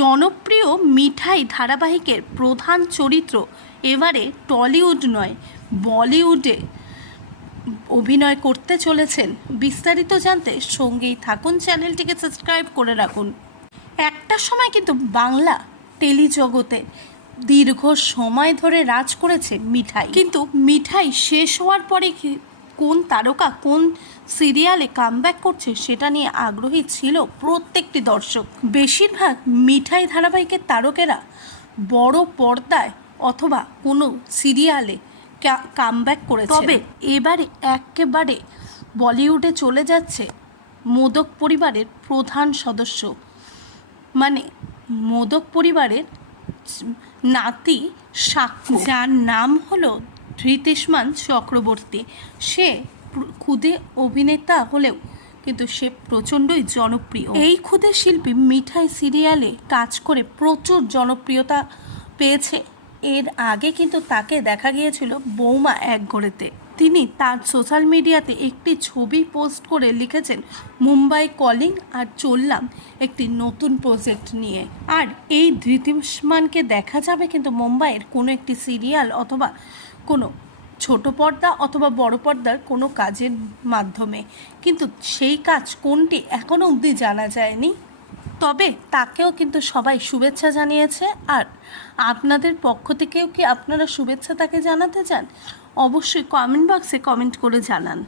জনপ্রিয় মিঠাই ধারাবাহিকের প্রধান চরিত্র এবারে টলিউড নয় বলিউডে অভিনয় করতে চলেছেন। বিস্তারিত জানতে সঙ্গেই থাকুন, চ্যানেলটিকে সাবস্ক্রাইব করে রাখুন। একটা সময় কিন্তু বাংলা টেলিজগতে দীর্ঘ সময় ধরে রাজ করেছে মিঠাই, কিন্তু মিঠাই শেষ হওয়ার পরে কোন তারকা কোন সিরিয়ালে কামব্যাক করছে সেটা নিয়ে আগ্রহী ছিল প্রত্যেকটি দর্শক। বেশিরভাগ মিঠাই ধারাবাহিকের তারকেরা বড় পর্দায় অথবা কোনো সিরিয়ালে কামব্যাক করেছে। তবে এবারে একেবারে বলিউডে চলে যাচ্ছে মোদক পরিবারের প্রধান সদস্য, মানে মোদক পরিবারের নাতি সাক্ষ্য, যার নাম হলো ধৃতিষ্মান চক্রবর্তী। সে ক্ষুদে অভিনেতা হলেও কিন্তু সে প্রচণ্ডই জনপ্রিয়। এই ক্ষুদে শিল্পী মিঠাই সিরিয়ালে কাজ করে প্রচুর জনপ্রিয়তা পেয়েছে। এর আগে কিন্তু তাকে দেখা গিয়েছিল বৌমা এক ঘরেতে। তিনি তার সোশ্যাল মিডিয়াতে একটি ছবি পোস্ট করে লিখেছেন, মুম্বাই কলিং আর চললাম একটি নতুন প্রজেক্ট নিয়ে। আর এই ধৃতিষ্মানকে দেখা যাবে কিন্তু মুম্বাইয়ের কোনো একটি সিরিয়াল অথবা কোনো ছোট পর্দা অথবা বড় পর্দার কোনো কাজের মাধ্যমে, কিন্তু সেই কাজ কোনটি এখনও অবধি জানা যায়নি। তবে তাকেও কিন্তু সবাই শুভেচ্ছা জানিয়েছে। আর আপনাদের পক্ষ থেকেও কি আপনারা শুভেচ্ছা তাকে জানাতে চান? অবশ্যই কমেন্ট বক্সে কমেন্ট করে জানান।